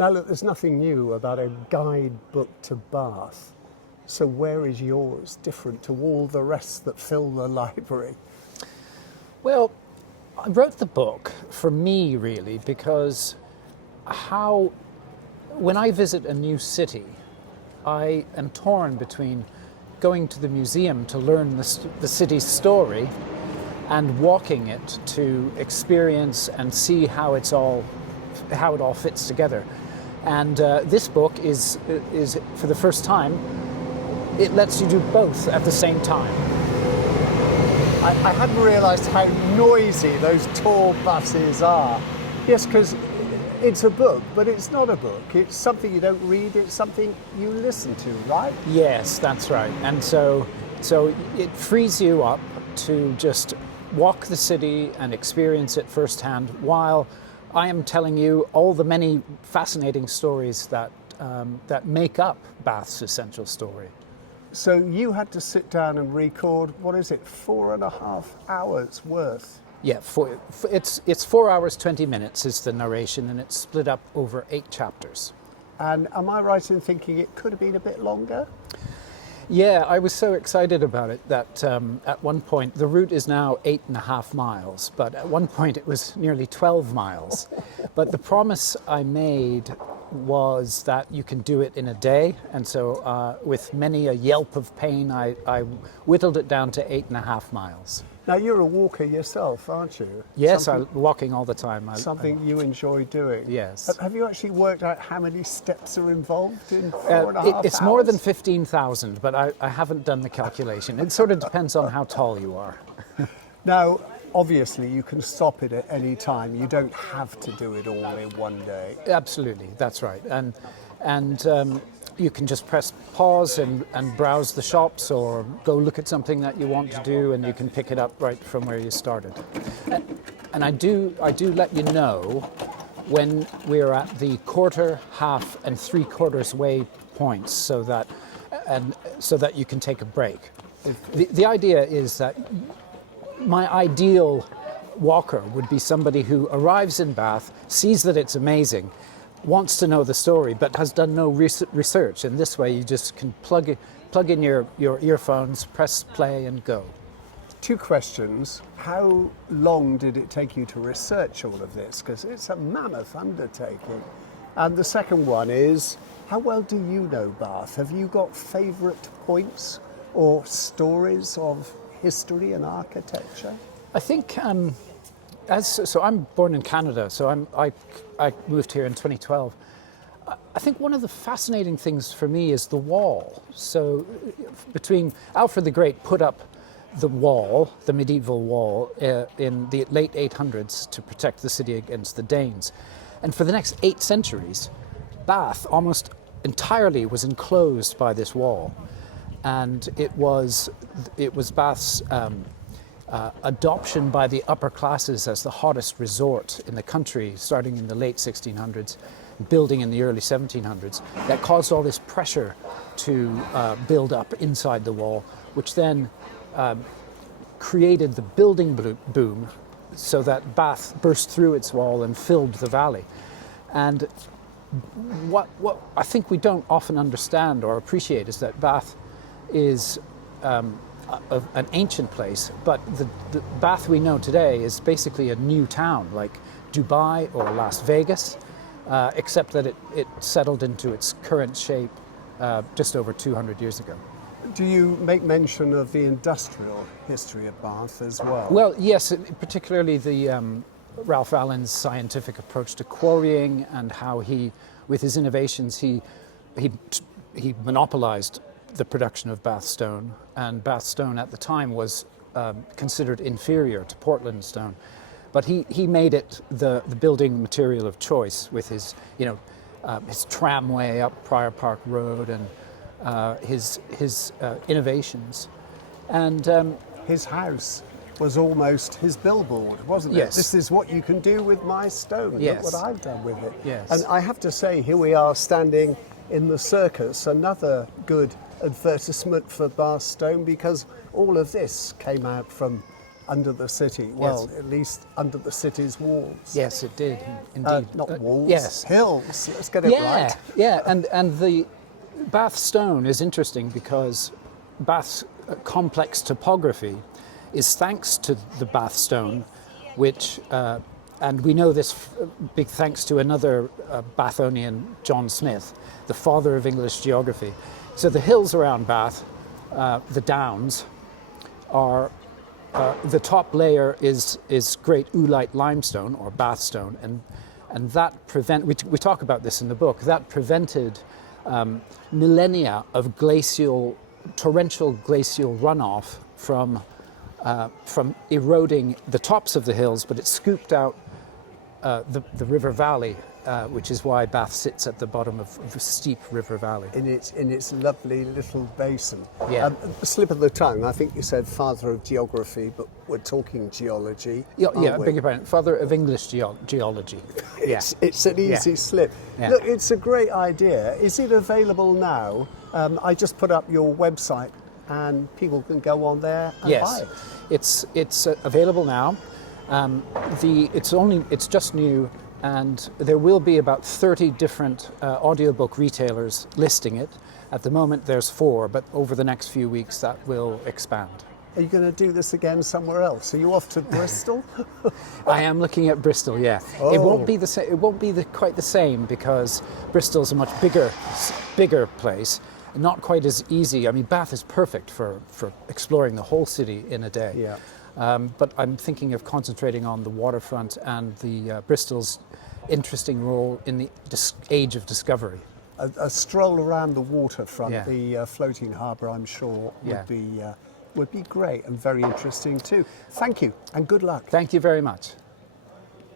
Now look, there's nothing new about a guidebook to Bath. So where is yours different to all the rest that fill the library? Well, I wrote the book for me, really, because when I visit a new city, I am torn between going to the museum to learn the city's story and walking it to experience and see how it all fits together. And this book is for the first time, it lets you do both at the same time. I hadn't realised how noisy those tour buses are. Yes, because it's a book, but it's not a book. It's something you don't read, it's something you listen to, right? Yes, that's right. And so it frees you up to just walk the city and experience it firsthand while I am telling you all the many fascinating stories that make up Bath's essential story. So you had to sit down and record, 4.5 hours worth? Yeah, it's 4 hours, 20 minutes is the narration, and it's split up over 8 chapters. And am I right in thinking it could have been a bit longer? Yeah, I was so excited about it that at one point, the route is now 8.5 miles, but at one point it was nearly 12 miles. But the promise I made was that you can do it in a day, and so with many a yelp of pain, I whittled it down to 8.5 miles. Now, you're a walker yourself, aren't you? Yes, I'm walking all the time. Something you enjoy doing? Yes. Have you actually worked out how many steps are involved in 4.5 hours? It's more than 15,000, but I haven't done the calculation. It sort of depends on how tall you are. Now, obviously, you can stop it at any time. You don't have to do it all in one day. Absolutely, that's right. And you can just press pause and browse the shops or go look at something that you want to do, and you can pick it up right from where you started. And I do let you know when we're at the quarter, half, and 3/4 way points, so that you can take a break. The idea is that my ideal walker would be somebody who arrives in Bath, sees that it's amazing, wants to know the story, but has done no research. And this way you just can plug in your earphones, press play and go. 2 questions. How long did it take you to research all of this? Because it's a mammoth undertaking. And the second one is, how well do you know Bath? Have you got favourite points or stories of history and architecture? I think so I'm born in Canada, so I moved here in 2012. I think one of the fascinating things for me is the wall. So between Alfred the Great put up the wall, the medieval wall, in the late 800s to protect the city against the Danes. And for the next 8 centuries, Bath almost entirely was enclosed by this wall. And it was Bath's adoption by the upper classes as the hottest resort in the country, starting in the late 1600s, building in the early 1700s, that caused all this pressure to build up inside the wall, which then created the building boom, so that Bath burst through its wall and filled the valley. And what I think we don't often understand or appreciate is that Bath is an ancient place, but the Bath we know today is basically a new town, like Dubai or Las Vegas, except that it settled into its current shape just over 200 years ago. Do you make mention of the industrial history of Bath as well? Well, yes, particularly the Ralph Allen's scientific approach to quarrying, and how he, with his innovations, he monopolized the production of Bath stone, and Bath stone at the time was considered inferior to Portland stone, but he made it the building material of choice with his his tramway up Prior Park Road and his innovations, and his house was almost his billboard, wasn't it? Yes. This is what you can do with my stone. Yes. Look what I've done with it. Yes. And I have to say, here we are standing in the Circus, another good advertisement for Bath stone, because all of this came out from under the city. Well, at least under the city's walls. Yes, it did, indeed. Not walls, yes. hills. Let's get it right. Yeah, and the Bath Stone is interesting because Bath's complex topography is thanks to the Bath Stone, which, and we know this big thanks to another Bathonian, John Smith, the father of English geography. So the hills around Bath, the downs, are the top layer is great oolite limestone or Bath stone, and that we talk about this in the book. That prevented millennia of torrential glacial runoff from eroding the tops of the hills, but it scooped out the river valley, which is why Bath sits at the bottom of a steep river valley. In its lovely little basin. Yeah. Slip of the tongue, I think you said father of geography, but we're talking geology. Yeah, aren't we? beg your pardon. Father of English geology. It's an easy slip. Yeah. Look, it's a great idea. Is it available now? I just put up your website and people can go on there and buy it. It's available now. It's just new, and there will be about 30 different audiobook retailers listing it. At the moment there's 4, but over the next few weeks that will expand. Are you going to do this again somewhere else? Are you off to Bristol? I am looking at Bristol, yeah. Oh. It won't be it won't be quite the same because Bristol's a much bigger place, not quite as easy. I mean, Bath is perfect for exploring the whole city in a day. Yeah. But I'm thinking of concentrating on the waterfront and the Bristol's interesting role in the age of discovery. A stroll around the waterfront, Yeah. the floating harbour, I'm sure, Yeah. would be great and very interesting too. Thank you and good luck. Thank you very much.